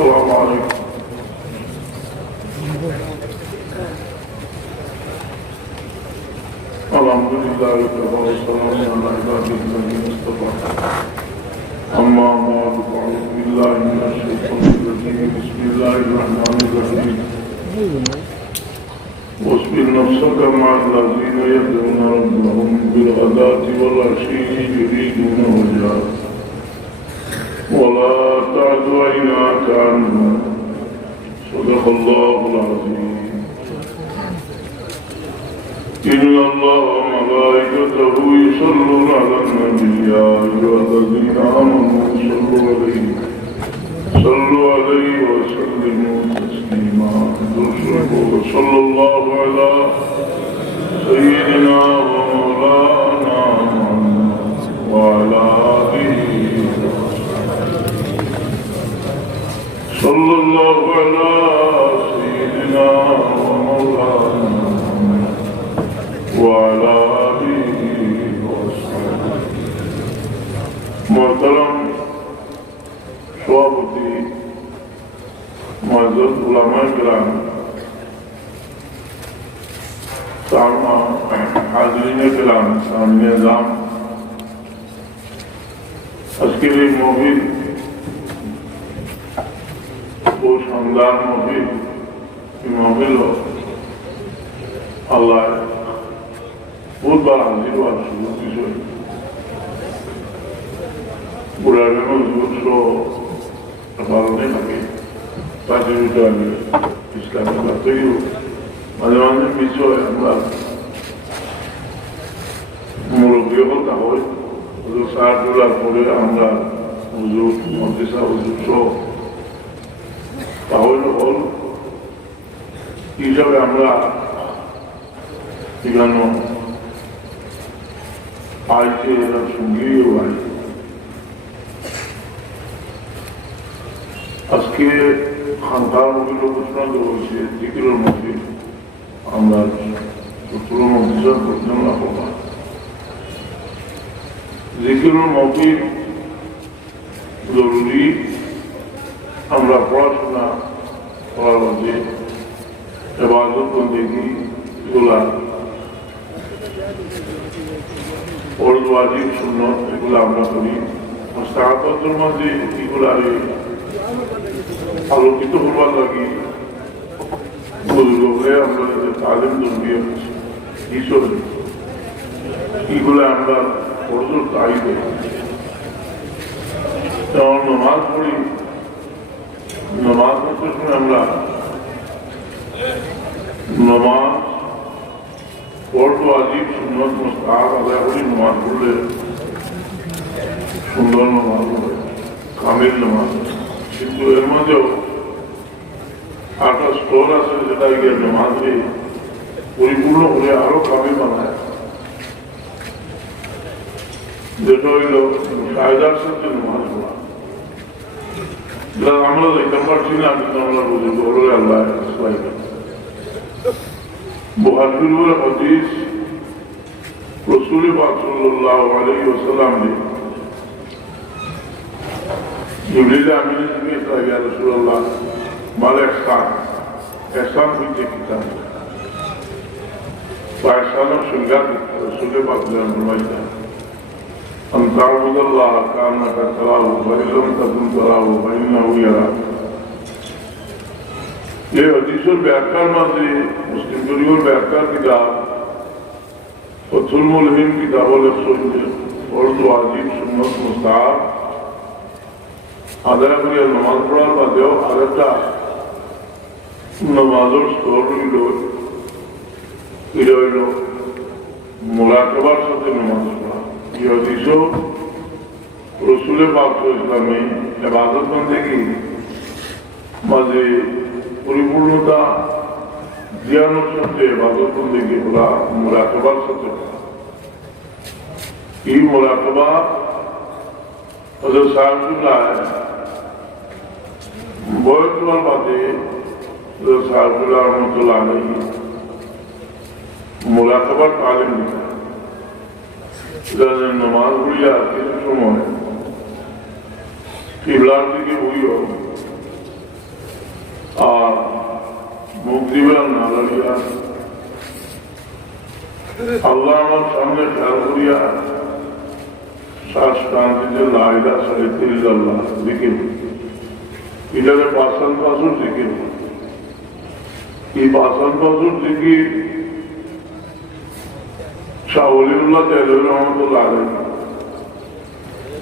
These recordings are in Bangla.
अस्सलामु अलैकुम। अल्हम्दुलिल्लाह वस्सलामु अला इबादिल्लाहिल मुस्तफा। अम्मा बअद फ़अऊज़ु बिल्लाहि मिनश शैतानिर रजीम। बिस्मिल्लाहिर रहमानिर रहीम। वस्बिर नफ्सक मअल्लज़ीना यदऊना रब्बहुम बिल-ग़दाति वल-अशी युरीदूना वजहह वला तअदु ऐनाका अन्हुम। सदक़ल्लाहुल अज़ीम। इन्नल्लाह व मलाइकतहु युसल्लूना अलन नबी या अय्युहल्लज़ीना आमनू सल्लु अलैहि व सल्लिमू तस्लीमा। सल्लल्लाहु अला सय्यिदिना व मौलाना मुहम्मद व अला आलिहि सल्लल्लाहु अला सय्यिदिना व मौलाना वाला मोहतरम सभापति मुअज़्ज़ज़ उलमा किराम, हाज़रीन किराम, सामने निज़ाम अस्करी मोहिद वो शानदार मोहिद मोहिल हो अल्लाह बहुत बार हाजिर हुआ शुरू বিষয় বুড়ানো দুশো কারণে থাকে তাদের ভিতরে ইসলামের বার্তাই মাঝে মাঝে বিষয় আমরা মুরব্বী হতা হয় হুজুর $60 পরে আমরা হুজুর মন্ত্রিসা হুজুর সহ তাহলে হল হিসাবে আমরা এখানে आइए सुनिए भाई আজকে খানকার মধ্যে লোকসভা হয়েছে জিকিরুল মসজিদ আমরা পুরো মসজিদ করতাম না বাবা জিকিরুল মসজিদ জরুরি আমরা পড়াশোনা করার মধ্যে ইবাদত বন্দেগী এগুলা ফরজ ওয়াজিব সুন্নত এগুলো আমরা করি। মুস্তাহাবাতের মাঝে এগুলা আলোকিত হবার লাগে বুজুর্গ হয়ে আমরা তালিম দিয়ে হিসেবে এগুলো আমরা ফরজের দায়িত্ব যেমন নামাজ পড়ি, নামাজ পড়তে সময় আমরা নামাজ ফরজ ওয়াজিব সুন্নত মুস্তাহাব আদায় করি। নামাজ পড়লে সুন্দর নামাজ হবে, কামিল নামাজ। কিন্তু এর মধ্যেও একটা স্তর আছে যেটা গিয়ে নামাজকে পরিপূর্ণ করে আরো কামিল বানায়, যেটা হইল কায়দার সাথে নামাজ পড়া। যেটা আমরা দেখতে পারছি না, কিন্তু আমরা বুঝি বড় আল্লাহ बुखारी में हदीस रसूल पाक सल्लल्लाहु अलैहि वसल्लम ने जिब्रील आमीन से कहा या रसूल अल्लाह माल एहसान हुई किताब एहसान श्रृंगार रसूल पाक ने फरमाया अंताउदल्लाह कान्नक तराहु व इल्लम तकुन तराहु फइन्नहु यराक। ये हदीसुल व्याख्या माঝে मुस्लिम शरीयत व्याख्या किताब फतहुल मुल्हिम किताबुल सुन्नत फर्ज वाजिब सुन्नत मुस्ताहब আদায় করে নামাজ পড়ার বাদেও আরেকটা নামাজের স্তর হইল মুরাকাবার সাথে নামাজ পড়া। এই হাদিসও রাসূল পাক ইসলামে ইবাদত বন্দেগী মাঝে পরিপূর্ণতা জিয়ানোর সাথে ইবাদত বন্দেগী ওরা মুরাকাবার সাথে। এই মুরাকাবা হযরত সাহেবুল্লাহ বয়সের বাদে হযরত সাহেবুল্লাহ রহমাতুল্লাহ আলাইহি মুরাকাবার তালিম দিতেন। নমাজ পড়িয়া কিছু সময় কিবলার দিকে হইও আর মুখ দিবেন না লড়িয়া আল্লাহ আমার সামনে খেয়াল করিয়া শ্বাস টানতে লাইলা সাইতিল্লাহ জিকির এটাকে পাঁচান পাঁচুর জিকির এই পাঁচান পাঁচুর জিকির শাহ ওলিউল্লাহ দেহলভী রহমতুল্লাহ আলাইহি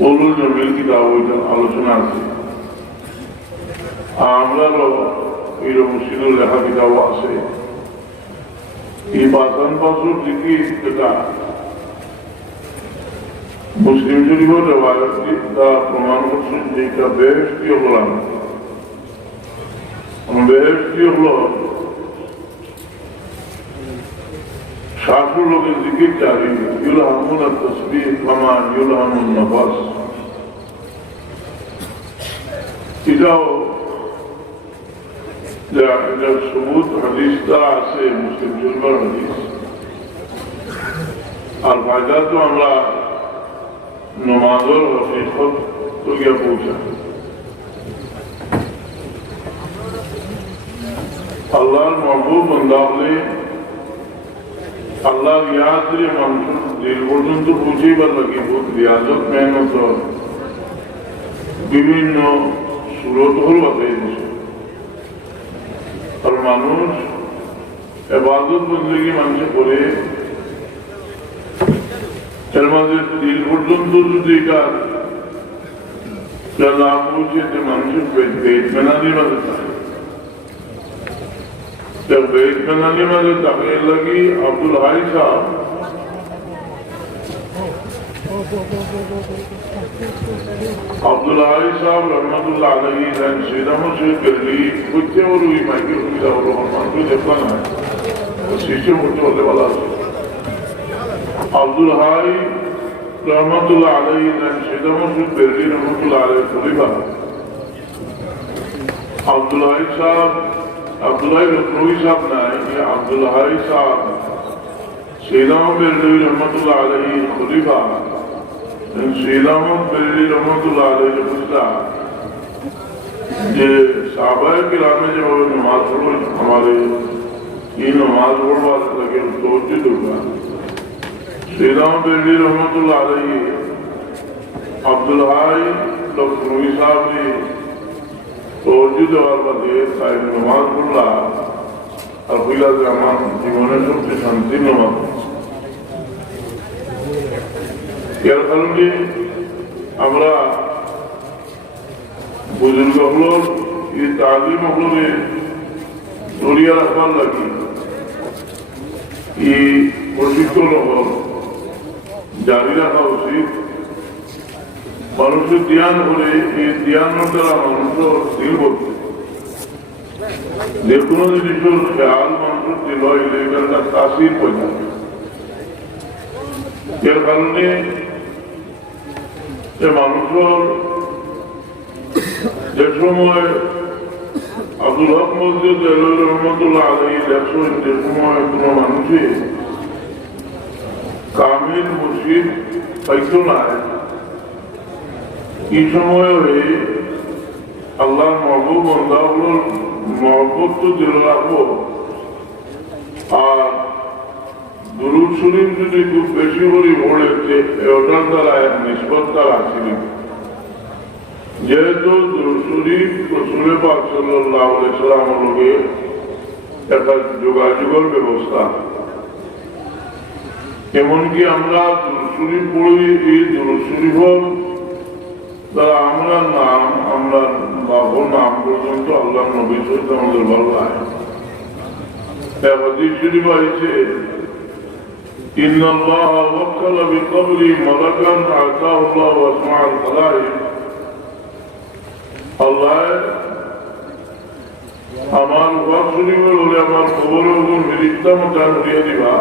উলুল জমিল কিতাব ওইটা আলোচনা আছে আমরাও এই মুর্শিদুল লেখা কিতাব আছে এই পাঁচান পাঁচুর জিকির যেটা মুসলিম শরীফের রেওয়ায়তটি তা প্রমাণ করছেন যে এটা বেহেশতীয় গোলাম বেহেশতীয় হল শাসুর লোকের জিকির জারি ইউলহামুন তসবিহ কামা ইউলহামুন নফাস এটাও এটা সবুত হাদিস দ্বারা আছে মুসলিম শরীফের হাদিস আর ফায়দা তো আমরা নমাজের হকিকত তো গিয়ে পৌঁছা আল্লাহর মাহবুব বান্দা হলে আল্লাহর ইয়াদ দিয়ে মানুষ দিল পর্যন্ত পৌঁছেবার লাগে বহুত রিয়াজত মেহনত বিভিন্ন সুরত হল বাতাই দিছে আর মানুষ ইবাদত বন্দী মানুষে করে এর মাঝে দিল পর্যন্ত যদি এটা না পৌঁছে যে মানুষের বেদ বেনালি মাঝে থাকে जब बेद बनाने वाले तकरीर लगी अब्दुल हाई साहब रहमतुल्लाह अलैहि सीधामो से दिल्ली कुछ और हुई माइकी सुविधा और रहमान को देखना है शीशे मुझे होने वाला अब्दुल हाई रहमतुल्लाह अलैहि सीधामो से दिल्ली रहमतुल्लाह अलैहि खुलीफा अब्दुल हाई साहब अब्दुल्लाह रखनवी साहब नाए ये अब्दुल्लाह साहब सीदाम बेरली रहमतुल्लाह अलैहि खुलीफा सीदाम बेरली रहमतुल्लाह अलैहि खुलीफा ये साहबाए किराम में जब नमाज पढ़ो हमारे ये नमाज पढ़वा लगे तवज्जो दूंगा सीदाम बेरली रहमतुल्लाह अलैहि अब्दुल्लाह रखनवी साहब ने तवज्जो देওয়ার বাদে তাই নামাজ পড়লা আর কইলা যে আমার জীবনের সবচেয়ে শান্তির নামাজ এর কারণে আমরা বুজুর্গ হলোর এই তালিম হলে ধরিয়া রাখবার লাগি এই প্রশিক্ষণ জারি রাখা উচিত মানুষের ধ্যান করে এই ধ্যান দ্বারা মানুষের দিল বলতে যে কোনো জিনিসের খেয়াল মানুষের দিল হইলে একটা তাসির পড়ে এর কারণে মানুষের যে সময় আব্দুল হক মসজিদ রহমতুল্লাহ আলাইহি দেখছেন যে সময় কোনো মানুষে কামিল মুর্শিদ পাইতো না এই সময় আল্লাহ মাহবুব বান্দাগুলোর মহব্বত তো দিল রাখবো আর দুরূদ শরীফ যদি খুব বেশি করে পড়ে ওটার দ্বারা এক নিষ্পত তার আসেন যেহেতু দুরূদ শরীফ রাসূল পাক সাল্লাল্লাহু আলাইহি ওয়াসাল্লামের লগে একটা যোগাযোগের ব্যবস্থা এমনকি আমরা দুরূদ শরীফ পড়ি এই দুরূদ শরীফের দ্বারা আমরা নাম আমরা বাবুর নাম পর্যন্ত আল্লাহ নবী সহিত আমাদের ভালো লাগে হাদিস শরীফ আছে إن الله وكل بقبري ملكا آتاه الله أسماء الخلائق الله আমার ওয়াজ শরীফের হলে আমার খবরের উপর ফেরেশতা মোতায়েন করিয়া দিবা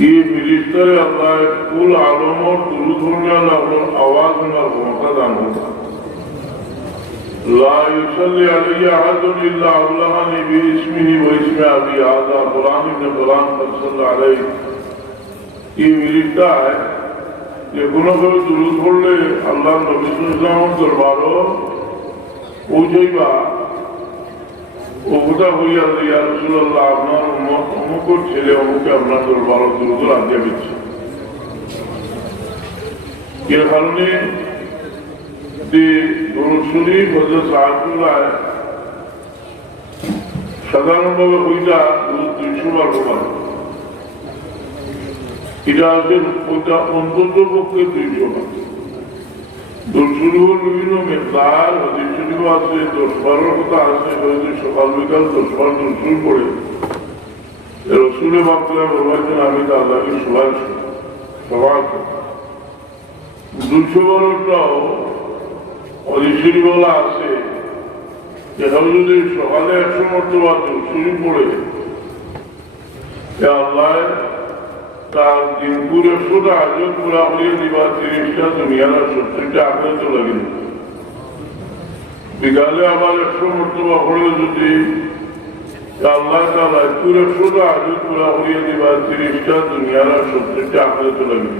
এই ফেরেশতারে আল্লাহ কুল আলমর দুরূদ পড়িয়া আপনার আওয়াজ শোনার ক্ষমতা দান করবে لا يصلي علي أحد إلا أبلغني باسمه واسم أبي هذا فلان ابن فلان قد صلى عليه ये विरिता है ये गुना को दुरूद पढ़ले अल्लाह नबी सल्लल्लाहु अलैहि वसल्लम दरबारो पूजेगा ও কথা হইয়া ইয়া রাসূলুল্লাহ আপনার অমুক ছেলে অমুকে আপনার দরবার দ্রুত আজ্ঞা দিচ্ছে এর কারণে যে দরুদ শরীফ হযরত সাহাবুল্লাহ সাধারণভাবে ওইটা 200 বার পড়া এটা আছে ওইটা অন্তত পক্ষে 200 বার দরুদ শরীফের বিভিন্ন মেকদার হাদিস শরীফ আছে 10 বারের কথা আছে হয়তো সকাল বিকাল 10 বার দরুদ শরীফ পড়ে রাসূল পাক বলেছেন আমি তো আল্লাহকে সবাই 200 বারটাও হাদিস শরীফ বলা আছে যে যদি সকালে 100 মর্তবা দরুদ শরীফ পড়ে আল্লাহ তার দিনপুর 100টা আজত পুরা হয়ে দিবা 30টা দুনিয়ার 70টা আখেরাতে লাগে বিকালে আবার 100 মর্তবা পড়ে যদি আল্লাহ তাআলা পুরো 100টা আজত পুরা হয়ে দিবা 30টা দুনিয়ার 70টা আখেরাতে লাগে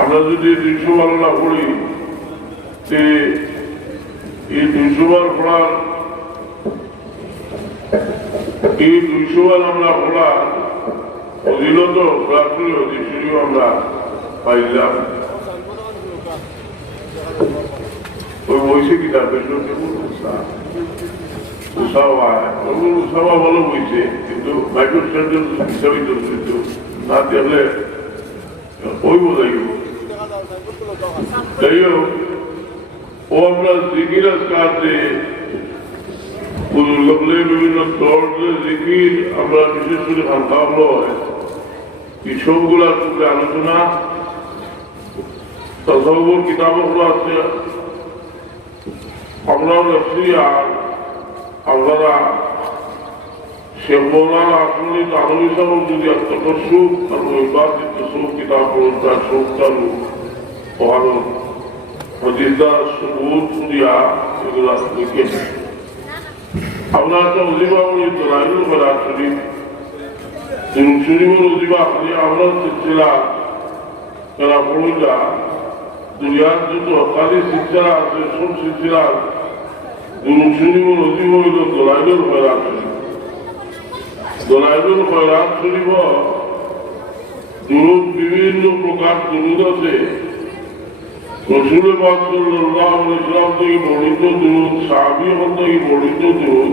আমরা যদি 200 বার না পড়ি যে এই 200 বার পড়ার এই 200 বার আমরা পড়া অধীনত প্রাথমিক অধিশীল আমরা পাইলাম ওই বইছে কিতাবের উৎসাহ ভালো বইছে কিন্তু মাইক্রোস্ট্রাকচার হিসাবে কিন্তু না দেখলে ওই বোঝাই যাই হোক ও আমরা জিকির আজকার যে বিভিন্ন তর্কের জিকির আমরা বিশেষ করে হালকা হয় এই সবগুলার উপরে আলোচনা তাসাউফের কিতাবগুলো আছে আমরাও দেখছি আর আপনারা শেখ মৌলানা আসলে তানভী সাহেব যদি আত্মকসুখ আর ওইবার সুখ কিতাব পড়ুন তার সুখ চালু ওখানে হজিদার সবুজ দিয়া এগুলা লিখে আপনার একটা অজিবা বলি দলাইলুল করার শরীফ শরীফের অজিবা আপনি আমরা সিলসিলা যারা পড়িলা দুনিয়ার যত অকালী সিলসিলা আছে সব সিলসিলার শরীফের অজিবা হইল দলাইলুল করার শরীফ দলাইলুল করার শরীফ দুরুদ বিভিন্ন প্রকার দুরুদ আছে রাসূল পাক সাল্লাল্লাহু আলাইহি ওয়াসাল্লাম থেকে বর্ণিত দুরূদ সাহাবীগণ থেকে বর্ণিত দুরূদ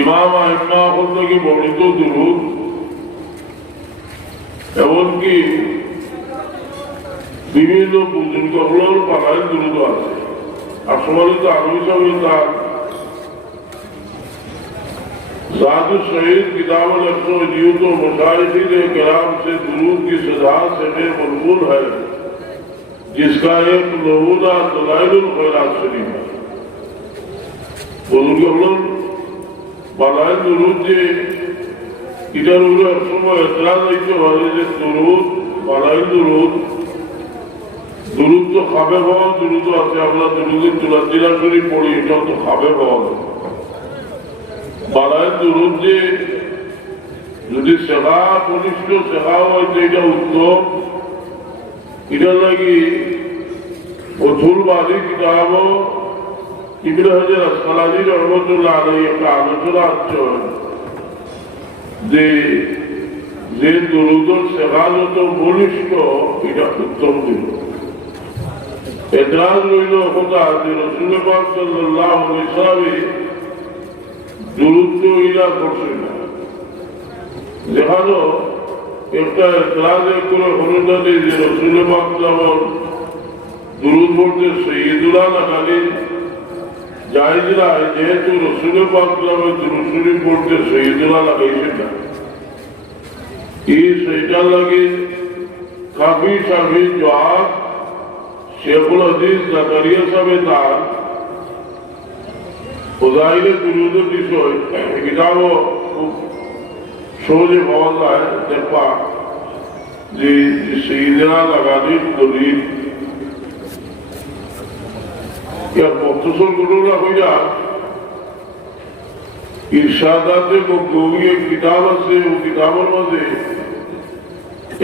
ইমাম আইম্মাগণ থেকে বর্ণিত দুরূদ এমনকি বিভিন্ন বুজুর্গগুলোর বানায় দুরূদ আছে আর সম্মানিত আরবি সাহেব তার ज़ात शहीद किताब तो मुशाहिदीन किराम से दुरूद की सजा से मकबूल है जिसका एक नमूना दलाइलुल खैरात शरीफ है बुजुर्ग বানায় দুরূদ যে এটার উপরে একসময় এতরাজ হইতে পারে যে দুরূদ বানায় দুরূদ তো খাবে হওয়া দুরূদ আছে আমরা দুরূদের তুলাজিরা শরীফ পড়ি এটাও তো খাবে হওয়া বানায় দুরূদ যে যদি সেবা কনিষ্ঠ সেবা হয় তো এটা উত্তম এটার লাগি ফতুল বাদী কিতাব ইবনে হাজার আসকালানী রহমাতুল্লাহ আলাইহি একটা আলোচনা আছে যে দুরূদের সেবা যত বলিষ্ঠ এটা উত্তম দিল এতরাজ রইল কথা যে রাসূল পাক সাল্লাল্লাহু আলাইহি ওয়াসাল্লাম দুরূদ ইলা করছেন না যেখানে একটা এতরাজ করে হরদানি যে রাসূল পাক সাল্লাল্লাহু দুরূদ পড়তে সৈয়দুল্লাহ লাগালি জায়েজ না যেহেতু রাসূল পাক সাল্লাল্লাহু দুরূদ শরীফ পড়তে সৈয়দুল্লাহ লাগাইছেন না এই সেইটা লাগে কাফি সাহেব জবাব শেখুল হাদিস জাকারিয়া সাহেব তার ফজাইলে দুরূদের বিষয় কিতাবও খুব সহজে পাওয়া যায় দেখবা যে সৈয়দুল্লাহ লাগালির দলিল ইয়ার মক্তসর ঘটনা হইয়া ইরশাদাতে গৌরী এক কিতাব আছে ও কিতাবের মাঝে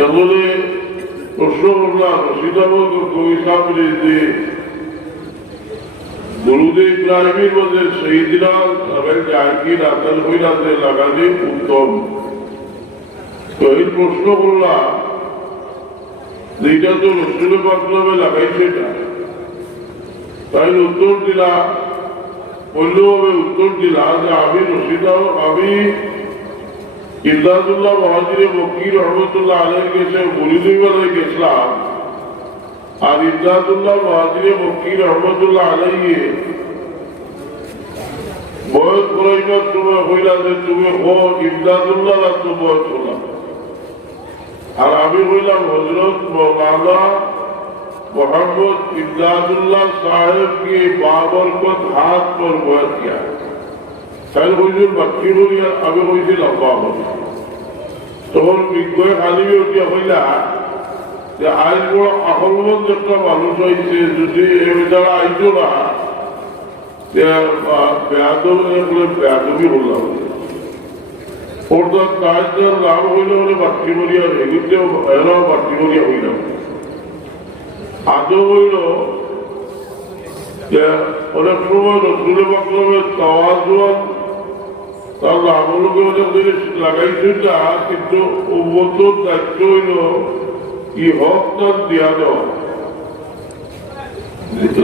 এগুলো প্রশ্ন করলাম সীতাবল গৌরী সাহেবের যে দুরুদে ইব্রাহিমের মধ্যে শহীদরা সবাই জায়গি রাতাল হইলাতে লাগালে উত্তম। তো এই প্রশ্ন করলাম যেটা তো রসুল পাকলামে লাগাইছে এটা, তাই উত্তর দিলা অন্যভাবে উত্তর দিলা যে আমি রশিদাও আমি ইমদাদুল্লাহ মহাজিরে মক্কি রহমতুল্লাহ আলাইহি গেছে মুরিদুল্লাহ গেছিলাম, আর ইমদাদুল্লাহ মহাজিরে মক্কি রহমতুল্লাহ আলাইহি বয়স করাইবার সময় হইলা যে তুমি ও ইমদাদুল্লাহ আর তো বয়স হলাম, আর আমি হইলাম হজরত মৌলানা मोहम्मद इमदादुल्लाह साहेब के बाबरकत हाथ पर बैठ किया। कल हुजूर मक्की हो गया, अभी हुई लंबा हो गया। तो बिगोय खाली भी उठिया হইলা যে আজ বড় আকলমন্দ একটা মানুষ হয়েছে, যদি এই দ্বারা আইতো না বেয়াদবি হলাম ওর কাজটার লাভ হইলে হলে বাট্টি মরিয়া এগুলো এরাও বাট্টি মরিয়া হইলাম। আদৌ হইল যে অনেক সময় রসুল পাকলামের তাওয়াজুয়ান তার আমলকে অনেক জিনিস লাগাইছে না, কিন্তু উম্মতের দায়িত্ব হইল কি হক তার দিয়া দেওয়া।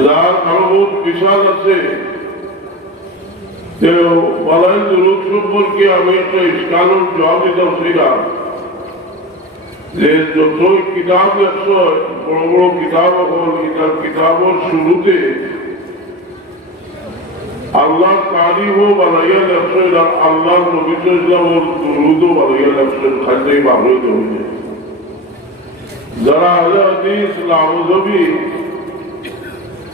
যার আরো বহুত বিশাল আছে বালাই দুরুদ সম্পর্কে আমি একটা ইস্কানোর জবাব দিতাম ছিলাম যে যত কিতাব লেখছ বড় বড় কিতাব হল এটার কিতাবের শুরুতে আল্লাহ তারিফও বানাইয়া লেখছ, এটা আল্লাহ নবী ইসলামের দুরুদও বানাইয়া লেখছ, খাদ্যই বাংলায় হইলে যারা আহলে হাদিস লামজবি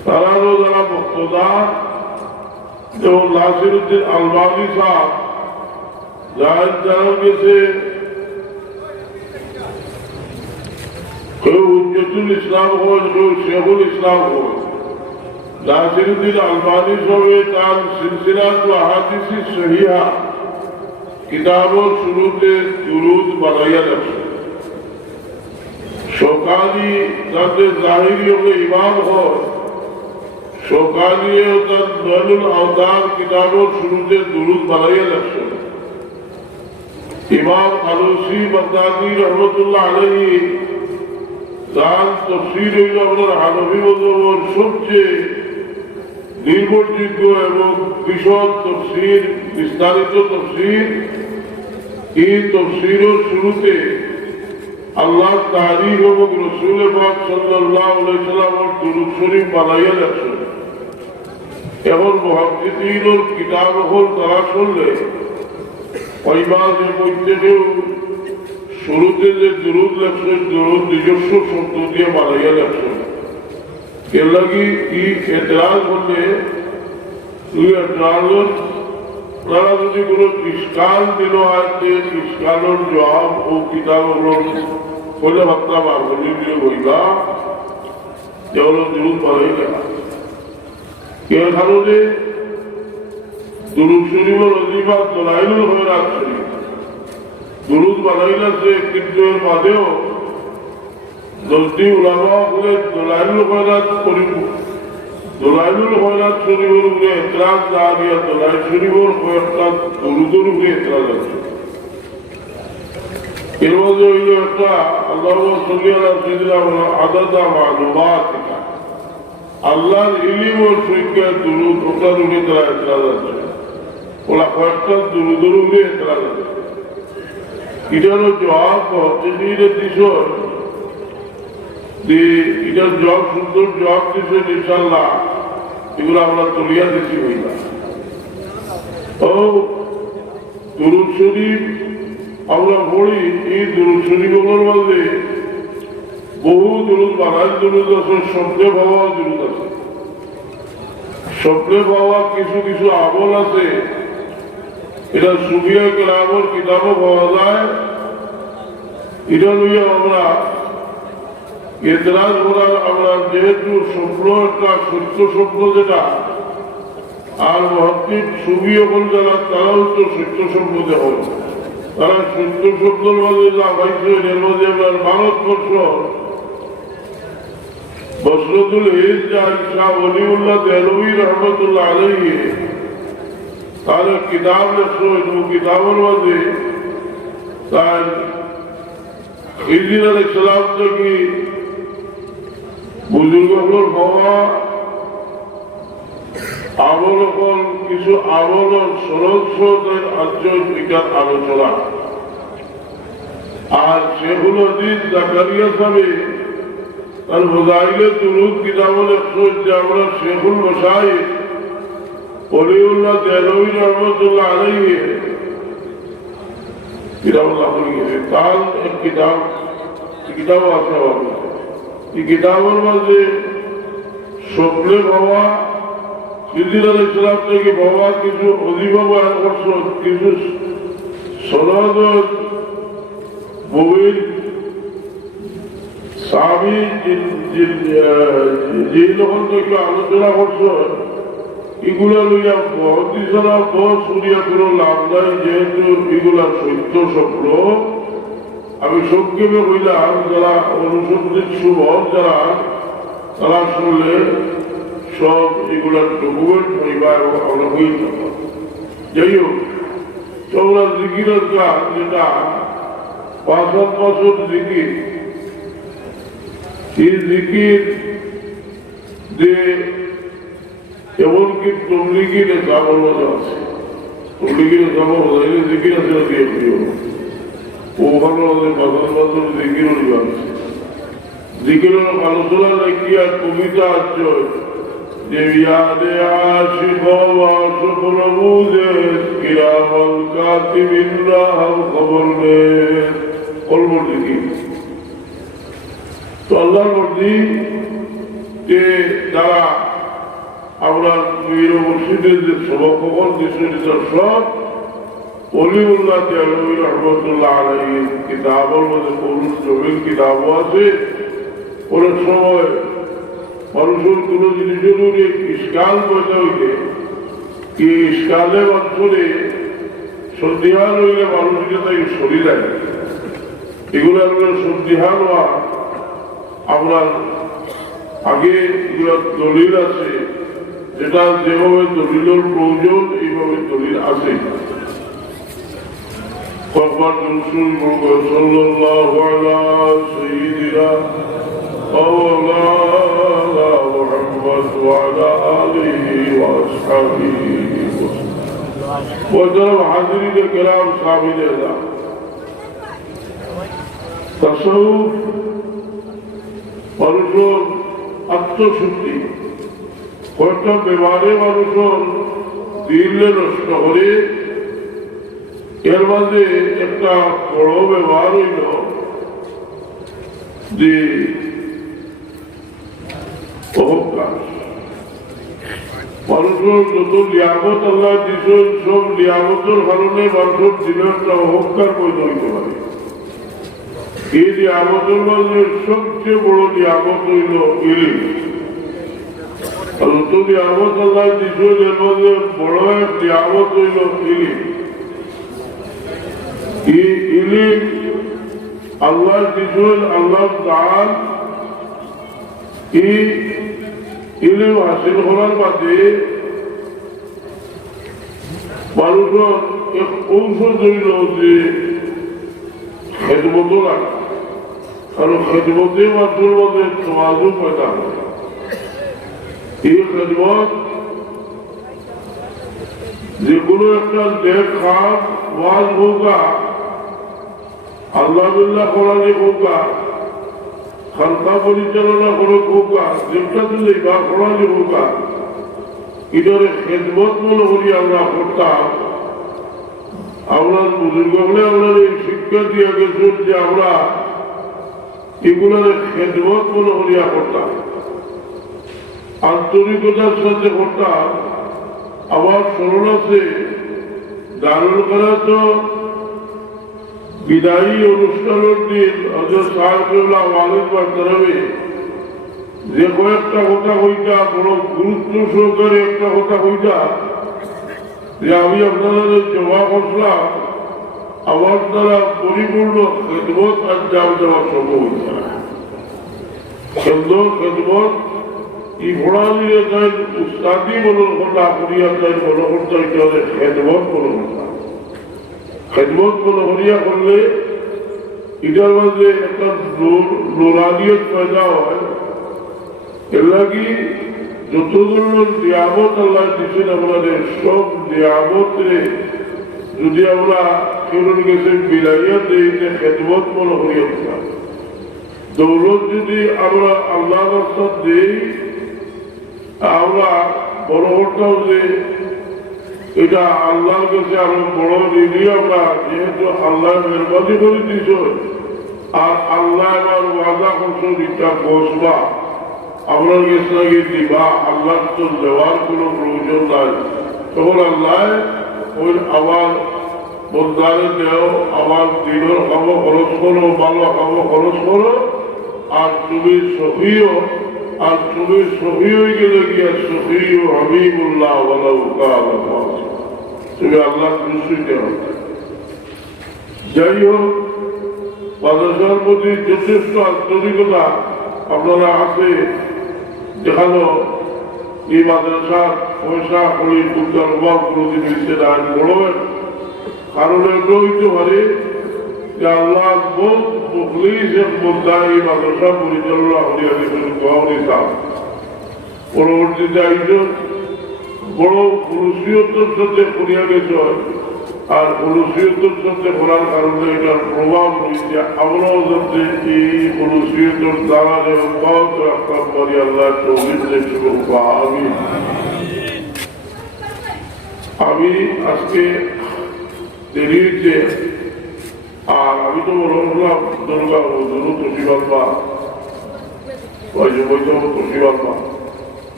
তারাও যারা বক্তদা যেমন নাসিরউদ্দিন আলবানী সাহেব যারা গেছে কেউ হুজ্জতুল ইসলাম হয়, কেউ শেখুল ইসলাম হয়। নাসিরউদ্দিন আলবানী সাহেব তার সিলসিলাত আহাদিস সহিহা কিতাবের শুরুতে দুরুদ বানাইয়া লেখছে। শোকানি তাদের জাহিরি হলে ইমাম হয়, শোকানি তার দয়ালুল আওতার কিতাবের শুরুতে দুরুদ বানাইয়া লেখছে। ইমাম আলুসি বাগদাদি রহমতুল্লাহ আলাইহি তার তফসির হইল আপনার হানফি মাযহাবের সবচেয়ে নির্ভরযোগ্য এবং বিশদ তফসির, বিস্তারিত তফসির। এই তফসিরের শুরুতে আল্লাহ তারিফ এবং রসুল পাক সাল্লাল্লাহু আলাইহি সাল্লামের দুরূদ শরীফ বানাইয়া লেখছেন। এখন মুহাদ্দিসিনের কিতাব হল তারা শুনলে ওই মাঝে প্রত্যেকেও শুরুতে যে দুরূদ লেখছেন দুরূদ নিজস্ব শব্দ দিয়ে বানাইয়া লেখছেন। এর লাগি এই এতরাজ হলে তুই এতরাজ তারা যদি কোনো ইস্কাল দিল আছে ইস্কালের জবাব ও কিতাব বলে ভাবতাম আর বলি দিয়ে বইবা যেগুলো দুরূদ বানাই গেলা এর কারণে দুরূদ শরীফের অজিফা দলাইলুল খয়রাত শরীফ দুরূদ বানাইলাছে, কিন্তু এর বাদেও যদি উলামা বলে দলাইলুল খয়রাত করিব, দলাইলুল খয়রাত শরীফের উপরে এতরাজ না দিয়া দলাইল শরীফের কয়েকটা দুরূদের উপরে এতরাজ আছে। এর মধ্যে হইল একটা আল্লাহুম্মা সাল্লি আলা সাইয়্যিদিনা আদাদা মা'লুমাত, আল্লাহর ইলম ও সংখ্যার দুরূদ ওটার উপরে তারা এতরাজ আছে, ওরা কয়েকটা দুরূদের উপরে এতরাজ আছে। এটারও জবাব মহাদ্দিসিনের দিশর যে এটার জবাব সুন্দর জবাব দিচ্ছেন ইনশাআল্লাহ, এগুলো আমরা তুলিয়া দিচ্ছি হইলা। ও দুরূদ শরীফ আমরা পড়ি, এই দুরূদ শরীফগুলোর মধ্যে বহু দুরূদ বানাই দুরূদ আছে, স্বপ্নে পাওয়া দুরূদ আছে। স্বপ্নে পাওয়া কিছু কিছু আমল আছে, এটা সুফিয়া কেরামের কিতাবও পাওয়া যায়। এটা লইয়া আমরা এতরাজ করার আমরা যেহেতু স্বপ্ন একটা সত্য স্বপ্ন যেটা, আর মহাদ্দিস সুফি হল যারা তারাও তো সত্য স্বপ্ন দেহ, তারা সত্য স্বপ্নের মধ্যে যা পাইছে এর মধ্যে আপনার ভারতবর্ষ বসরতুল হিন্দ শাহ ওলিউল্লাহ দেহলভী রহমতুল্লাহ আলাইহি তার কিতাব লেখছো এবং কিতাবের মাঝে তার খিজির আলাইহিস সালাম থেকে বুজুর্গগুলোর হওয়া অবলোকন কিছু আবলন সরল আধ্যাত্মিকার আলোচনা আর শেখুল হাদিস জাকারিয়া সাহেব তার ফজাইলে দুরূদ কিতাবে লেখছো যে আমরা শেখুল মাশায়েখ ওলিউল্লাহ দেহলভী রহমতুল্লাহ আলাইহি কিতাব লিখেছে তার এক কিতাব আছে এই কিতাবের মাঝে স্বপ্নে বাবা খিজির আলাইহিস সালাম থেকে বাবা কিছু অধিবাবন করছো কিছু সনদ বইয়ের স্বামী যে যখন থেকে আলোচনা করছো এগুলা লইয়া বহতিছাড়া বহ সুরিয়া কোনো লাভ নাই যেহেতু এগুলা সত্য স্বপ্ন আমি সংক্ষেপে কইলাম যারা অনুসন্ধিত সুবল যারা তারা শুনলে সব এগুলার ডকুমেন্ট হইবা এবং আমরা হয়ে যাব যাই হোক তোমরা জিকিরের কাজ যেটা ৫ বছর জিকির এই জিকির যে এমনকি তবলিগির জামর মতো আছে তবলিগির জামর হলে জিকির আছে না দিয়ে প্রিয় ওখানে ওদের বাজার জিকির আছে জিকিরের আলোচনা নাকি আর কবিতা আছে যে ইয়াদে আশিক ওয়াসিক প্রভুদের কিরামান কাতিবিনরা হাম খবর নেই কলমর জিকির তো আল্লাহর মর্জি যে যারা আমরা পীর মুর্শিদের যে সবকখন দিশিত সব ওলিউল্লাহ দেহলভী রহমতুল্লাহ আলাইহি কিতাবের মধ্যে পুরুষ জমির কিতাবও আছে অনেক সময় মানুষের কোন জিনিসের ইস্কাল পয়সা হইলে কি ইস্কালের অঞ্চলে সন্ধিহান হইলে মানুষকে তাই সরি যায় এগুলো সন্ধিহান হওয়া আমরা আগে এগুলো দলিল আছে যেটা যেভাবে দলিলের প্রয়োজন এইভাবে দলিল আছে কখবার রসুল সাল্লাল্লাহু আলা সাইয়্যিদিনা মাওলানা মুহাম্মদ ওয়া আলা আলিহি ওয়া আসহাবিহি ওয়া হাজিরিন কিরাম সাহাবীরা তাসাউফ মানুষের আত্মশুদ্ধি কয়েকটা ব্যবহারে মানুষের দিলে নষ্ট করে এর মাঝে একটা বড় ব্যবহার হইল যে অহংকার মানুষের যত লিয়ামত আল্লাহ দিয়েছেন সব লিয়ামতের কারণে মানুষের দিলে একটা অহংকার পয়দা হইতে পারে এই লিয়ামতের মাঝে সবচেয়ে বড় লিয়ামত হইল ইলম যত লিয়ামত আল্লাহ দিয়েছেন এর মাঝে বড় এক লিয়ামত হইল ইলম ইলিম আল্লাহ দিশুল আল্লাহ দান ইলিম হাসিল করার মাঝে মানুষের এক ঔষধ হইল যে খেদমত রাখা কারণ খেদমতে মানুষের মধ্যে সমাজও পয়দা হয় এই খেদমত যেগুলো একটা দেখ খাম ওয়াজ হোকা আল্লাহ বিল্লাহ করালে হোকা খালকা পরিচালনা করে হোকা যেটা দিলে বা করালে হোকা এটারে খেদমত মনে করি আমরা করতাম আমরা বুজুর্গ বলে আমরা এই শিক্ষা দিয়ে গেছেন যে আমরা এগুলোর খেদমত মনে করিয়া করতাম আন্তরিকতার সাথে করতাম আমার স্মরণ আছে দারুল করা তো বিদায়ী অনুষ্ঠানের দিন হযরত সাহেবুল্লাহ ওয়ালিদ বার্তারাবে যে কয়েকটা কথা হইতা বড় গুরুত্ব সহকারে একটা কথা হইতা যে আমি আপনাদের জমা করলাম আমার দ্বারা পরিপূর্ণ খেদমত আঞ্জাম দেওয়া সম্ভব হইতা খেদমত ই ঘোড়া দিয়ে যায় উস্তাদি বলো ঘটা করিয়া যায় বলো করতে হলে খেদমত বলো ঘটা খেদমত বলো করিয়া করলে এটার মাঝে একটা নোরানিয়ত পয়দা হয় এর লাগি যতগুলো নিয়ামত আল্লাহ দিচ্ছেন আমাদের সব নিয়ামতে যদি আমরা কেউ গেছে বিলাইয়া দিই খেদমত মনে করিয়া দিলাম দৌলত যদি আমরা আল্লাহ রাস্তার দিই আমরা বড় করতাম যে এটা আল্লাহর কাছে আরো বড় দিদি আমরা যেহেতু আল্লাহ মেহরবানি করে দিছ আর আল্লাহ আমার ওয়াদা করছেন এটা বসবা আপনার কাছে লাগিয়ে দিবা আল্লাহ তো দেওয়ার কোনো প্রয়োজন নাই তখন আল্লাহ ওই আমার বন্ধারে দেও আমার দিনের খাবো খরচ করো ভালো খাবো খরচ করো আর তুমি সহিও আর তুমি সহি হয়ে গেলে গিয়া সহিও হাবিবুল্লাহ তুমি আল্লাহ খুশিতে হবে যাই হোক মাদ্রাসার প্রতি যথেষ্ট আন্তরিকতা আপনারা আছে দেখানো এই মাদ্রাসার পয়সা করি দুর্গার অভাব কোনোদিন দিচ্ছে না বড়বেন কারণ এগুলো হইতে পারে যে আল্লাহ বহুত মুখলিস এক বন্ধা এই মাদ্রাসা পরিচালনা করিয়া দিয়েছেন পরবর্তীতে একজন বড় খুলুসিয়তের সাথে করিয়া গেছে আর খুলুসিয়তের সাথে করার কারণে এটার প্রভাব রয়েছে আমরাও যাতে এই খুলুসিয়তের দ্বারা অব্যাহত রাখতাম পারি আল্লাহ চৌবিশ আমি আজকে দেরি হয়েছে আর আমি তো বললাম দুর্গা ধরু তোষিবাল্পা ওই যে বৈধ তোষিবাল্পা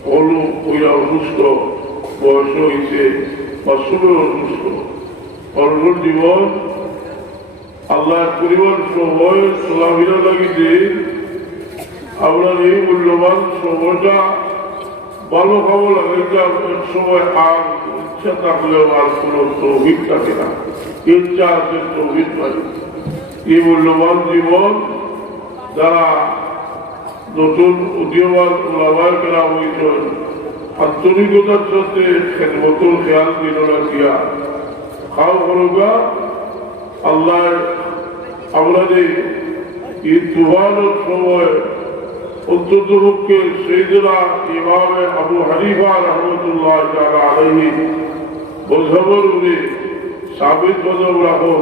হলু ওইরা অসুস্থ বয়স হয়েছে বা শুভে অসুস্থ অর্জন জীবন আল্লাহ পরিবার সময় চলাফেরা লাগিতে আপনার এই মূল্যবান সময়টা ভালো খাবো লাগাইতাম এক সময় আর ইচ্ছা থাকলেও আর কোনো তৌহিদ থাকে না ইচ্ছা আছে তৌহিদ পাই এই মূল্যবান জীবন যারা নতুন উদীয়মান ওলামায়ে কেরাম হয়েছেন আন্তরিকতার সাথে খেদমতের খেয়াল দিল না দিয়া খাও করোগা আল্লাহ আমাদের এই তুফানের সময় অন্ততপক্ষে সেইদিনা ইমামে আবু হানিফা রহমতুল্লাহ তাআলা আলাইহি মযহাবের উপরে সাবিত মযহাব রাখো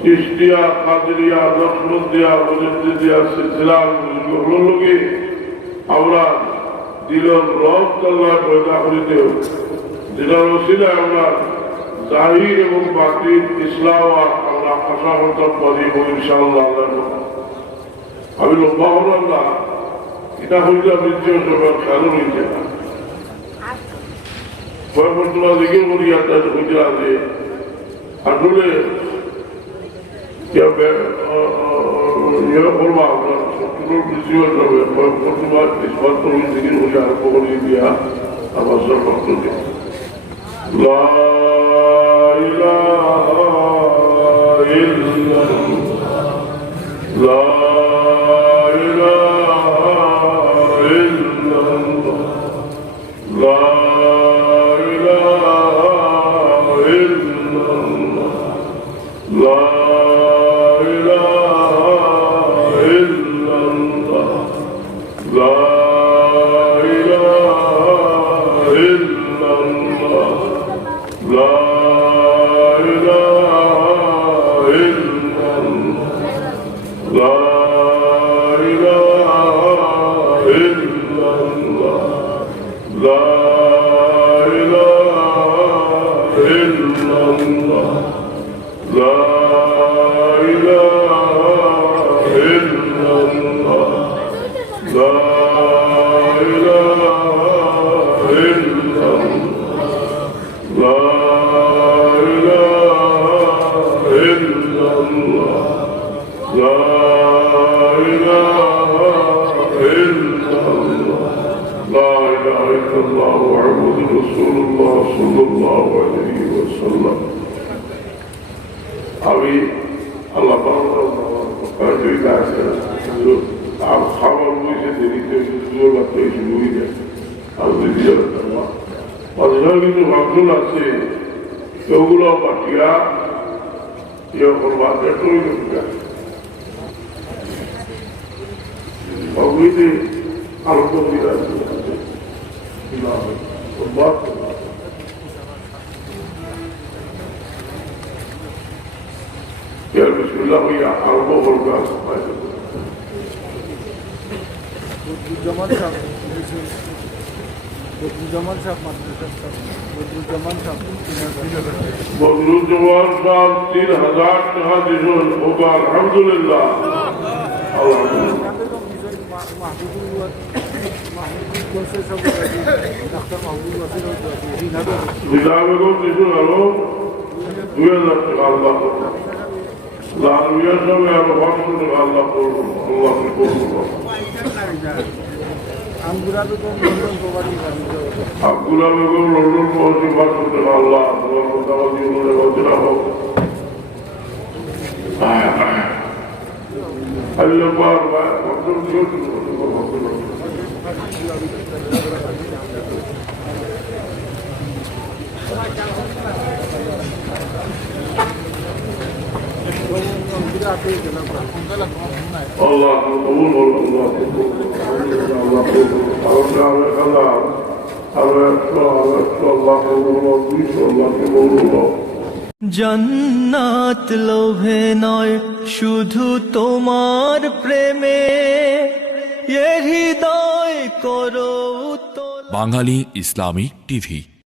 চিশতিয়া কাদরিয়া নকশবন্দিয়া মুজাদ্দিদিয়া সিলসিলা লোকে আমরা দিলের রব আল্লাহ পয়দা করিতে যেটার ওসিলায় আমরা জাহির এবং বাতিল ইসলাম আমরা আশা করতাম পারি এবং ইনশাআল্লাহ আমি লম্বা হলাম না এটা হইলে বৃদ্ধি সবার খেয়াল হয়েছে না কয়েকবার দিকে বলি আপনার হইতে আছে আসলে করবা আপনার শত্রুর বৃদ্ধি হয়ে যাবে কয়েকবার স্পষ্ট দিকে বলে আরম্ভ করে দিয়া আমার সরকার لا إله إلا الله لا إله إلا الله لا إله إلا الله لا إله إلا الله لا إله إلا الله لا إله إلا الله لا إله إلا الله لا إله إلا الله لا إله إلا الله لا إله إلا الله لا إله إلا الله لا إله إلا الله لا إله إلا الله محمد رسول الله صلى الله عليه وسلم আমি আল্লাহ আর খাবার বইছে দেরিতে জোর রাখতে শুরু হয়ে যায় আর দেখি যাবে অথবা কিন্তু ভাবজুল আছে ওগুলো পাঠিয়া ইয়ে করবার পেট্রোল অবৈধে আনন্দ বিরাজ বিসমিল্লাহ হইয়া আরম্ভ করবে বদরুজ্জামান সাহেব 3000 টাকা দিলেন ওকে আলহামদুলিল্লাহ লীলা বেগম দিলেন আরো 2000 টাকা আল্লাহ লালমিয়ার সঙ্গে আরো 500 টাকা আল্লাহ করবো আল্লাহ করবো আঙ্গুরা বেগম লন্ডন প্রবাসী আব্দুল্লাহ বেগম লন্ডন প্রবাসী 500 টাকা আল্লাহ তোমার মোটামুটি জীবনে বলতে হোক আল্লাহ পাক Allah কবুল করুন আল্লাহ জান্নাত লোভে নয় শুধু তোমার প্রেমে এ হৃদয় করো বাঙালি ইসলামিক টিভি।